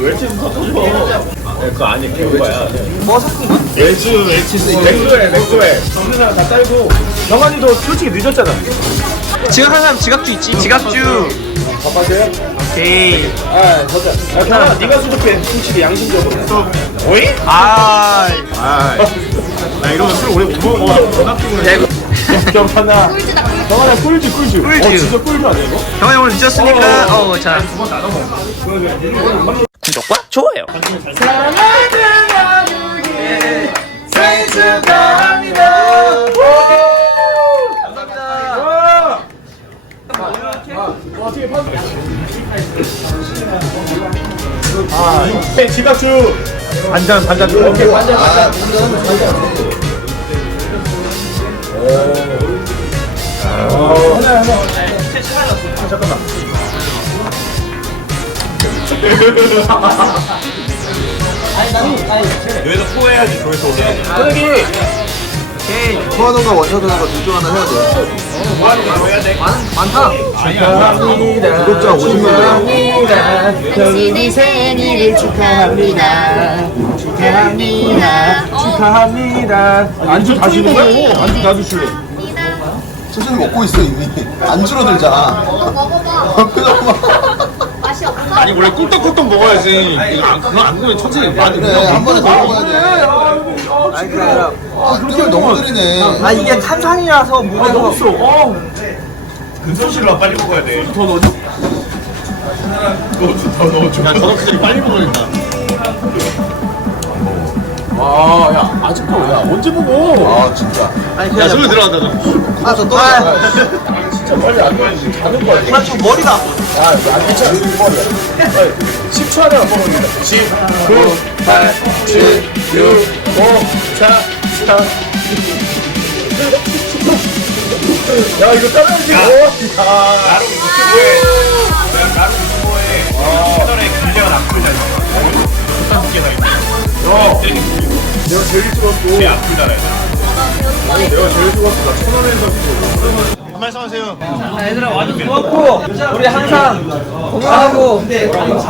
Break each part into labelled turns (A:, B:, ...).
A: 웰치스 섞어줘. 네, 그거 아니, 그거야.
B: 뭐 거야?
A: 웰치, 웰치스. 맥주에, 맥주에. 정준아다 딸고. 정한이도 솔직히 늦었잖아.
B: 지각 한 사람 지각주 있지? 지각주.
A: 바빠져요?
B: 오케이.
A: 아, 걷자. 야, 경아, 네가 수족해. 솔직히 양심적으로. 오이?
B: 아.
A: 아, 나 이러면 술 오래 못 먹어.
B: 야, 이거.
A: 경하나. 경하나 꿀주, 꿀주.
B: 꿀주.
A: 어, 진짜 꿀주 아니야, 이거?
B: 형이 오늘 늦었으니까. 어, 자. 구독과 좋아요.
A: 아, 네, 지각주. 반잔, 반잔. 오케이, 반잔, 반잔. 오. 하나, 하나. 아, 잠깐만. 여기서 포해야지, 저기서 오면. 여기!
B: 오케이.
C: 포화동과 원샷동과 둘중 하나 해야 돼.
A: 뭐하는 거 해야 돼?
B: 많다.
A: 축하합니다.
C: 구독자 50명.
D: 당신의 생일을 축하합니다. 축하합니다.
A: 축하합니다. 안주 다 주는 거야? 안주 다 주실래?
C: 천천히 먹고 있어 이미. 안 줄어들잖아.
D: 먹어 먹어봐.
C: 표정 봐.
A: 아니 원래 꿀떡꿀떡 먹어야지. 이거 안, 그거 안 먹으면 천천히 많이
C: 그래 한 번에 더 먹어야 돼.
B: 아니, 그게 아니라.
C: 아 그렇게 너무 느리네.
B: 아, 이게 탄산이라서 무게가 없어.
A: 근소실로 빨리 먹어야 돼. 더 넣어줘. 더 넣어줘. 야 저렇게 빨리 먹어야겠다. 아, 야, 아직도, 야, 언제 먹어?
C: 아 진짜.
B: 아니, 그냥.
A: 술로 들어간다, 너.
C: 아저 떨어.
B: 아,
A: 진짜 빨리 안 먹어야지. 가는 거 같아.
B: 나 지금 머리가 아파.
A: 야, 이거 안 괜찮아. 머리야. 10초 안에 안 된다. 10, 9, 8, 7, 6, 5, 4, 3, 2, 야, 이거 따라야지. 야, 나로 유튜브에, 나로 유튜브에 채널에 김재현 악플잖아. 두개다. 야, 내가 제일 찍었고. 제 악플잖아. 내가 제일 찍었어. 나 천원에서 한 말씀 하세요.
B: 얘들아 와줘서 고맙고. 우리 항상 건강하고.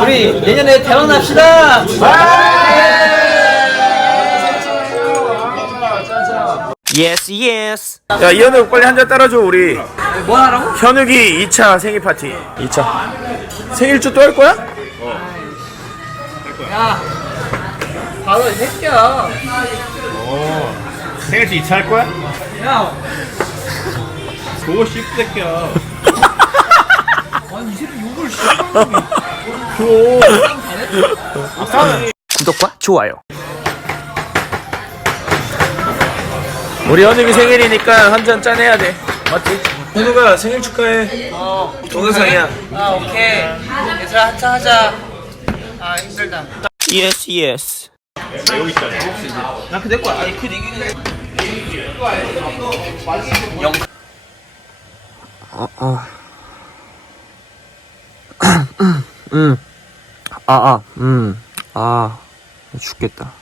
B: 우리 내년에 대박 납시다. 예스 예스
A: 야 이현욱 빨리 한 잔 따라줘 우리.
B: 뭐 하라고?
A: 현욱이 2차 생일 파티. 2차. 생일주 또 할 거야?
B: 야 바로 이 새끼야.
A: 생일주 2차 할 거야?
B: 야
A: 그거 씹새끼야.
B: 아니 이 새끼 욕을 씨 구독과 좋아요.
A: 우리 현욱이 생일이니까 한잔 짠해야 돼. 맞지? 현욱아 생일 축하해.
B: 어.
A: 동영상이야.
B: 아 오케이. 얘들아 한잔 하자. 아 힘들다. 예스 예스
A: 여기 있잖아
B: 나 그내 거야 아니 그 얘기는 영 아, 아, 음, 아, 죽겠다.